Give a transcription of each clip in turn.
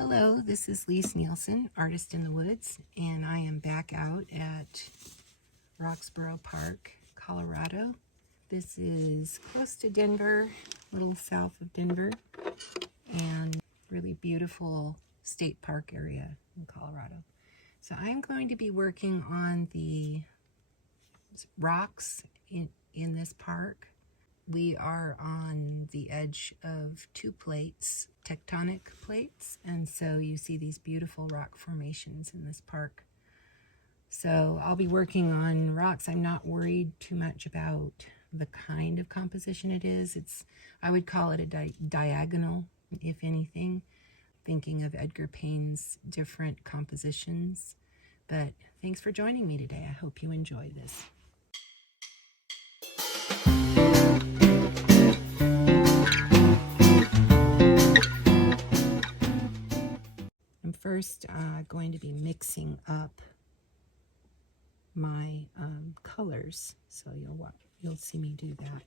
Hello, this is Lis Nielsen, Artist in the Woods, and I am back out at Roxborough Park, Colorado. This is close to Denver, a little south of Denver, and really beautiful state park area in Colorado. So I'm going to be working on the rocks in this park. We are on the edge of two plates, tectonic plates, and so you see these beautiful rock formations in this park. So I'll be working on rocks. I'm not worried too much about the kind of composition it is. I would call it a diagonal, if anything, thinking of Edgar Payne's different compositions. But thanks for joining me today. I hope you enjoy this. I'm first going to be mixing up my colors, so you'll see me do that.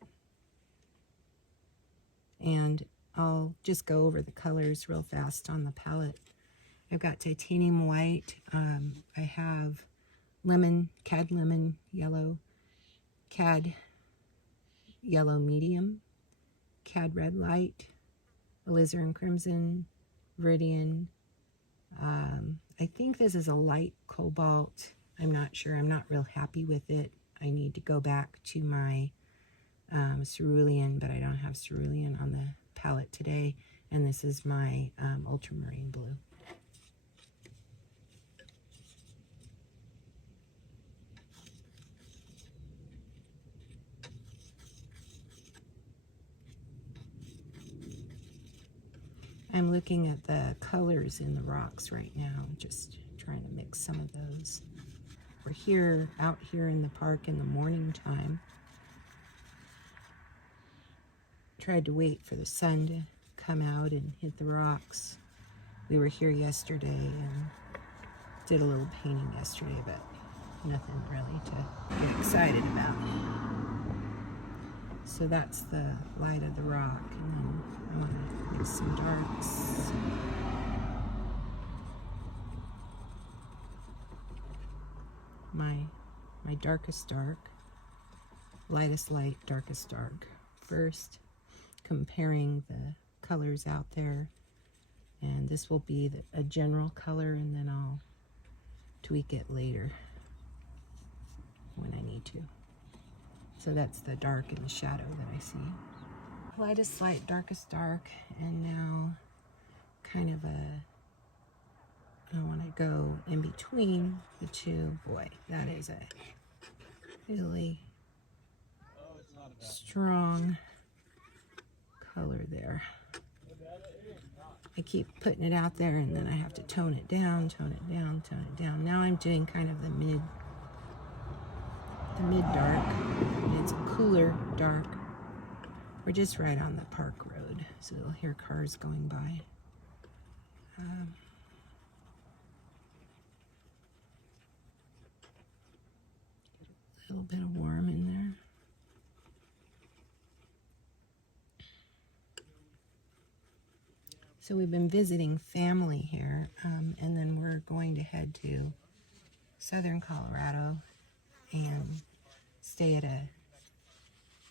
And I'll just go over the colors real fast on the palette. I've got titanium white. I have cad lemon yellow, cad yellow medium, cad red light, alizarin crimson, viridian. I think this is a light cobalt. I'm not sure. I'm not real happy with it. I need to go back to my cerulean, but I don't have cerulean on the palette today. And this is my ultramarine blue. I'm looking at the colors in the rocks right now, just trying to mix some of those. We're out here in the park in the morning time. Tried to wait for the sun to come out and hit the rocks. We were here yesterday and did a little painting yesterday, but nothing really to get excited about. So that's the light of the rock, and then I want to mix some darks. My darkest dark, lightest light, darkest dark. First, comparing the colors out there, and this will be a general color, and then I'll tweak it later when I need to. So that's the dark and the shadow that I see. Lightest light, darkest dark, and now kind of I want to go in between the two. Boy, that is a really strong color there. I keep putting it out there and then I have to tone it down, tone it down, tone it down. Now I'm doing kind of the mid dark. It's a cooler dark. We're just right on the park road, so you'll hear cars going by. A little bit of warm in there. So we've been visiting family here, and then we're going to head to southern Colorado and stay at a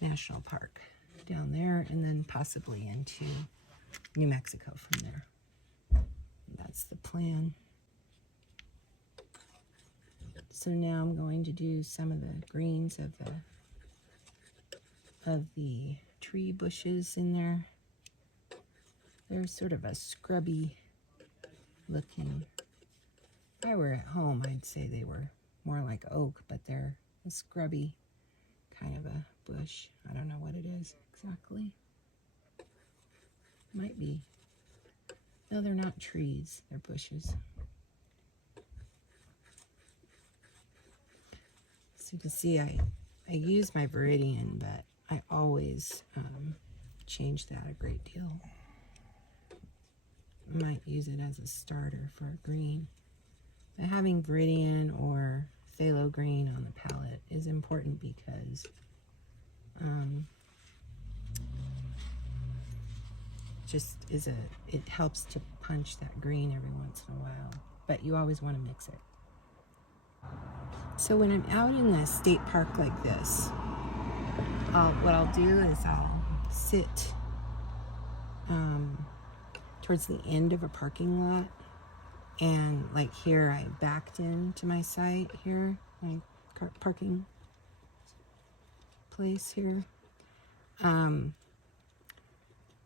national park down there, and then possibly into New Mexico from there. That's the plan. So now I'm going to do some of the greens of the tree bushes in there. They're sort of a scrubby looking. If I were at home, I'd say they were more like oak, but they're a scrubby kind of a bush. I don't know what it is exactly. Might be. No, they're not trees. They're bushes. So you can see I use my viridian, but I always change that a great deal. I might use it as a starter for a green. But having viridian or phthalo green on the palette is important because just is it helps to punch that green every once in a while, but you always want to mix it. So when I'm out in the state park like this, what I'll do is I'll sit towards the end of a parking lot, and like here I backed into my site here, my parking place here,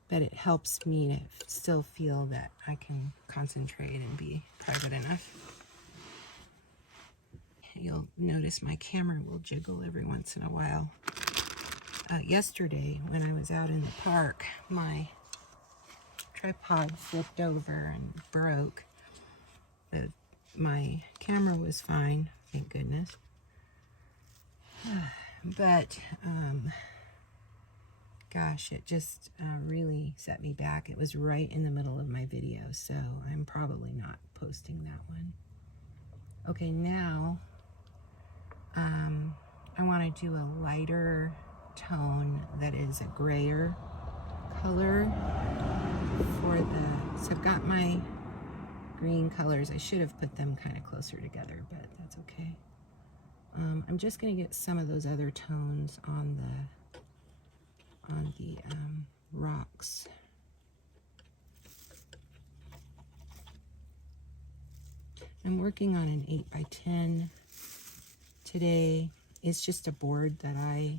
but it helps me to still feel that I can concentrate and be private enough. You'll notice my camera will jiggle every once in a while. Yesterday when I was out in the park, my tripod flipped over and broke. My camera was fine, thank goodness. But gosh, it just really set me back. It was right in the middle of my video, so I'm probably not posting that one. Okay, now I want to do a lighter tone that is a grayer color for the, so I've got my green colors. I should have put them kind of closer together, but that's okay. I'm just going to get some of those other tones on the rocks. I'm working on an 8x10 today. It's just a board that I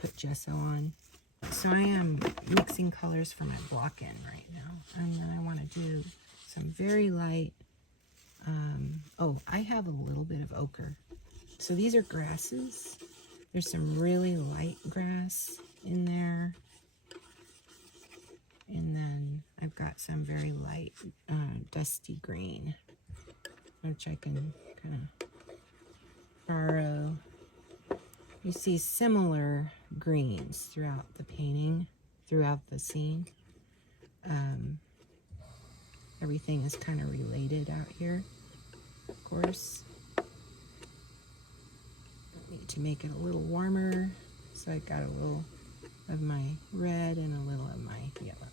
put gesso on. So I am mixing colors for my block in right now, and then I want to do some very light. Oh, I have a little bit of ochre. So these are grasses. There's some really light grass in there. And then I've got some very light dusty green, which I can kind of borrow. You see similar greens throughout the painting, throughout the scene. Everything is kind of related out here, of course. I need to make it a little warmer, so I got a little of my red and a little of my yellow.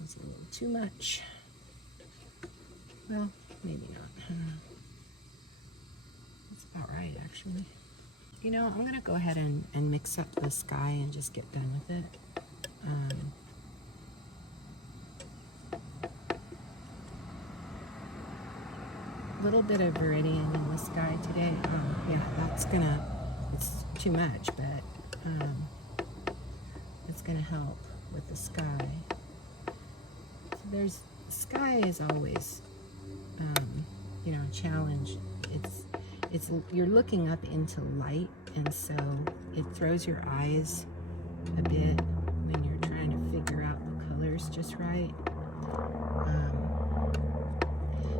That's a little too much. Well, maybe not. That's about right, actually. You know, I'm going to go ahead and mix up the sky and just get done with it. A little bit of viridian in the sky today. Yeah, it's too much, but it's going to help with the sky. Sky is always, you know, a challenge. You're looking up into light, and so it throws your eyes a bit when you're trying to figure out the colors just right.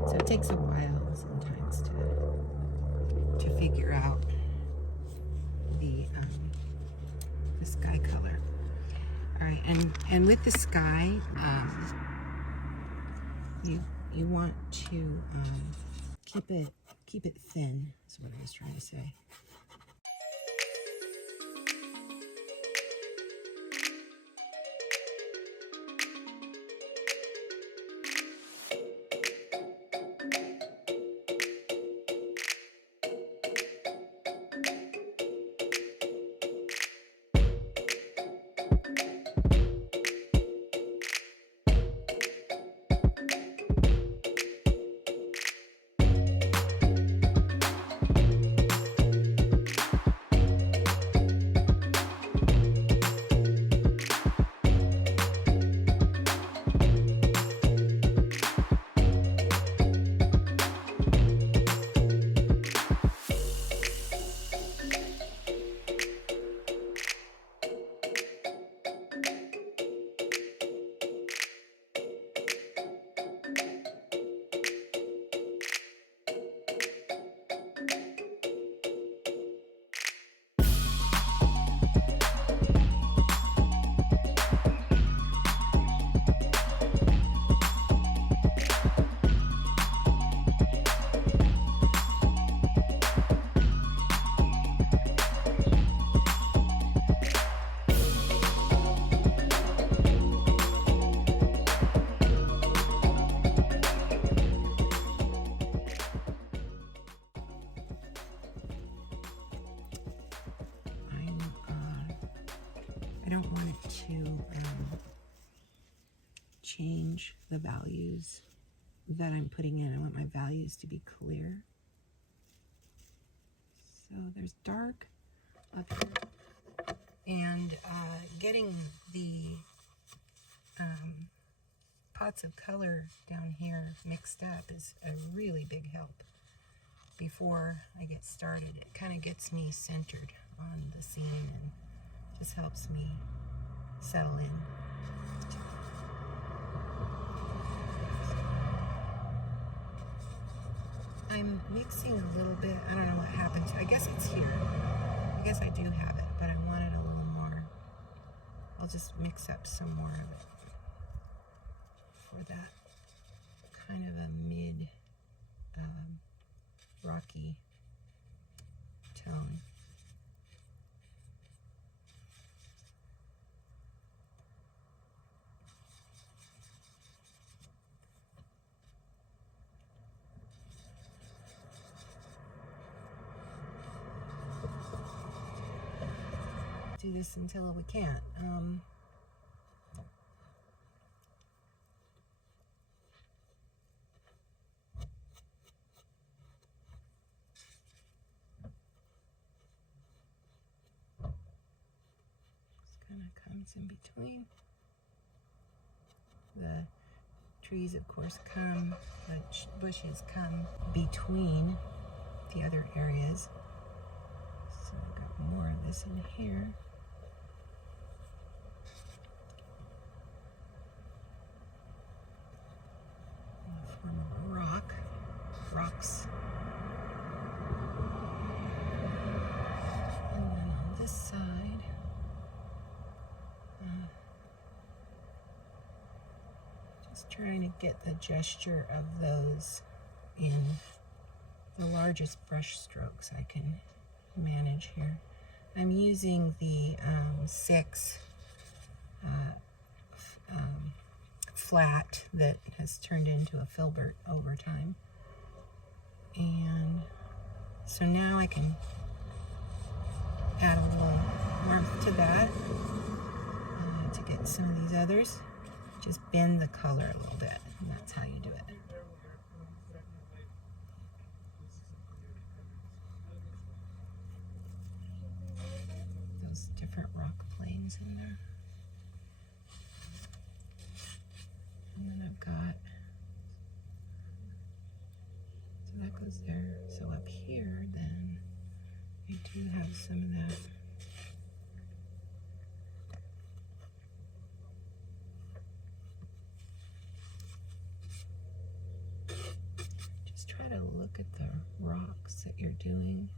So it takes a while sometimes to figure out the sky color. All right, and with the sky, you want to keep it thin, is what I was trying to say. I don't want it to change the values that I'm putting in. I want my values to be clear. So there's dark up here. And getting the pots of color down here mixed up is a really big help before I get started. It kind of gets me centered on the scene and just helps me settle in. I'm mixing a little bit. I don't know what happened. I guess it's here. I guess I do have it, but I want it a little more. I'll just mix up some more of it for that kind of a mid rocky tone. Do this until we can't. Kind of comes in between. The trees, of course, come, the bushes come between the other areas. So I've got more of this in here. In the form of a rock, rocks. And then on this side, just trying to get the gesture of those in the largest brush strokes I can manage here. I'm using the 6 flat that has turned into a filbert over time. And so now I can add a little warmth to that to get some of these others. Just bend the color a little bit, and that's how you do it. Those different rock planes in there. And then I've got, so that goes there. So up here, then, I do have some of that. Just try to look at the rocks that you're doing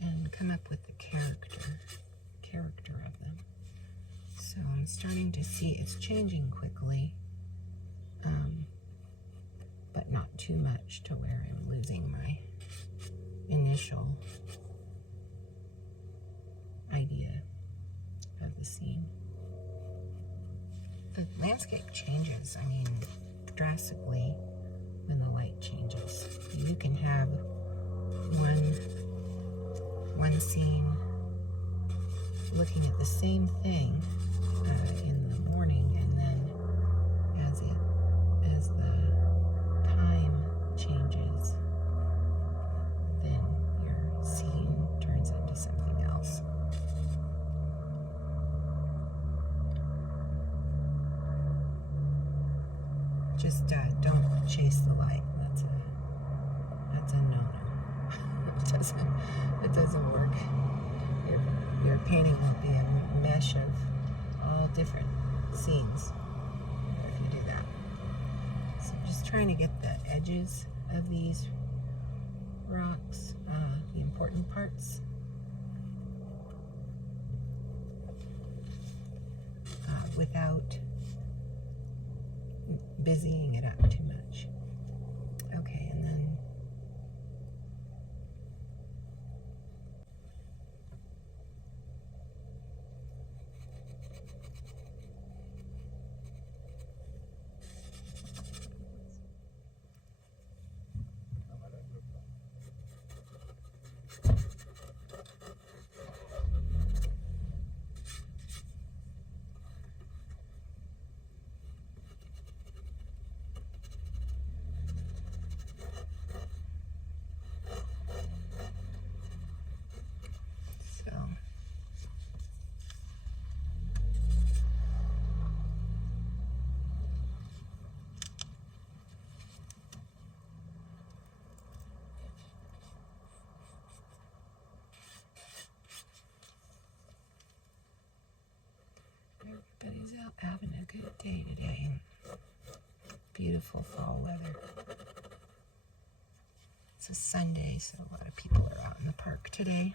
and come up with the character of them. So I'm starting to see it's changing quickly, but not too much to where I'm losing my initial idea of the scene. The landscape changes, I mean, drastically when the light changes. You can have one scene looking at the same thing in the morning, and then as the time changes, then your scene turns into something else. Just don't chase the light. That's a no-no. It doesn't work. Your painting will be a mesh of all different scenes if you do that. So I'm just trying to get the edges of these rocks, the important parts, without busying it up too much. Okay, and then having a good day today. Beautiful fall weather. It's a Sunday, so a lot of people are out in the park today.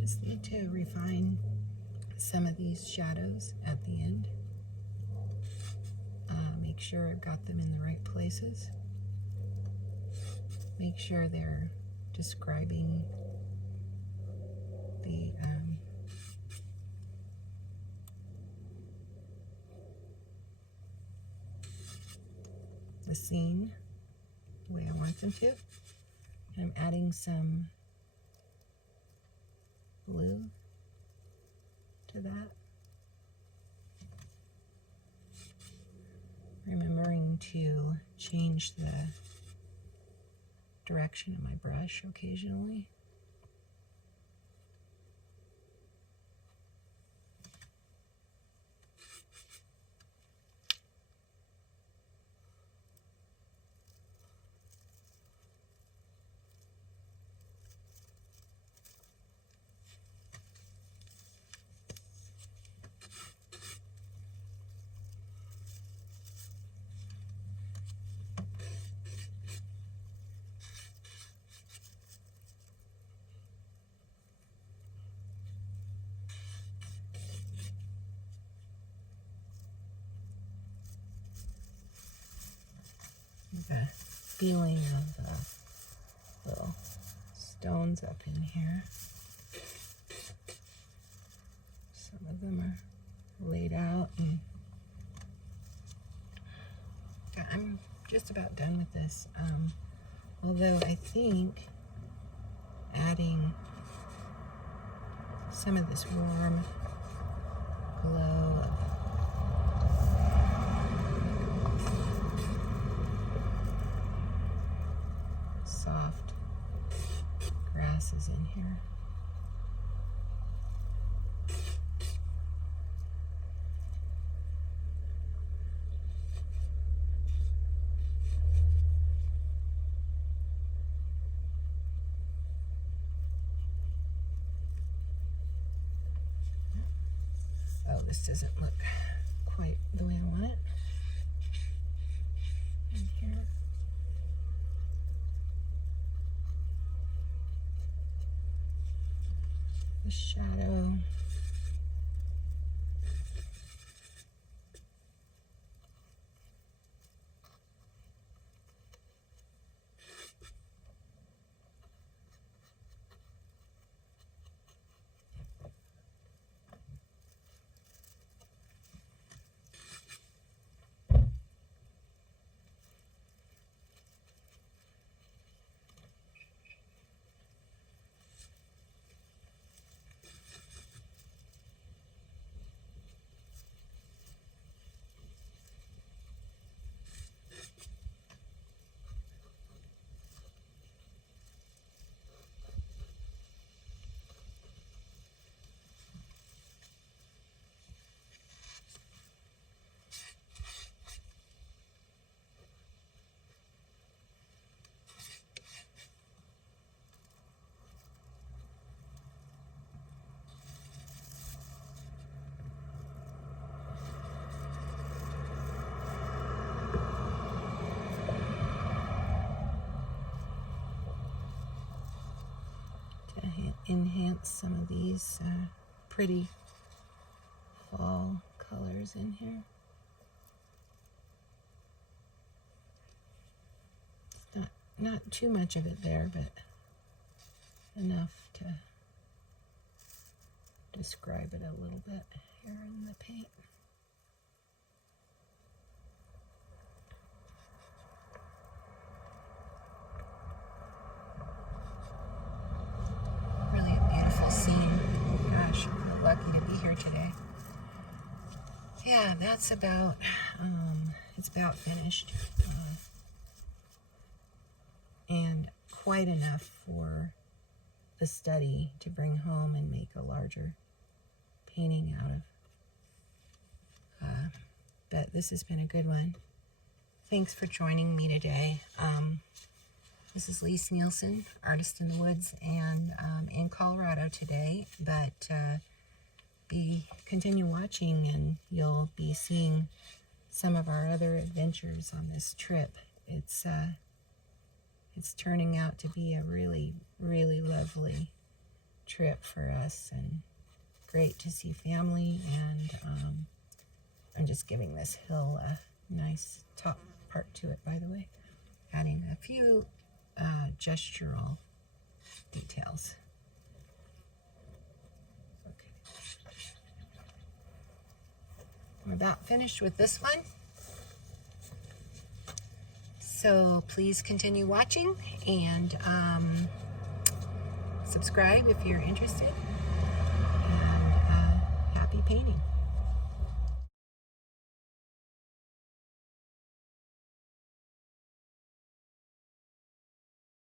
Just need to refine some of these shadows at the end. Make sure I've got them in the right places. Make sure they're describing the scene the way I want them to. And I'm adding some blue to that. Remembering to change the direction of my brush occasionally. The feeling of little stones up in here. Some of them are laid out and got I'm just about done with this. Although I think adding some of this warm glow of soft grasses in here. Oh, this doesn't look quite the way I want it. In here. The shadow. Enhance some of these pretty fall colors in here. It's not too much of it there, but enough to describe it a little bit here in the paint. Really a beautiful scene. Gosh, I'm lucky to be here today. Yeah, that's about, it's about finished. And quite enough for the study to bring home and make a larger painting out of. But this has been a good one. Thanks for joining me today. This is Lis Nielsen, artist in the woods, and in Colorado today. But continue watching, and you'll be seeing some of our other adventures on this trip. It's turning out to be a really, really lovely trip for us, and great to see family. And I'm just giving this hill a nice top part to it, by the way, adding a few gestural details. Okay. I'm about finished with this one. So please continue watching, and subscribe if you're interested, and happy painting.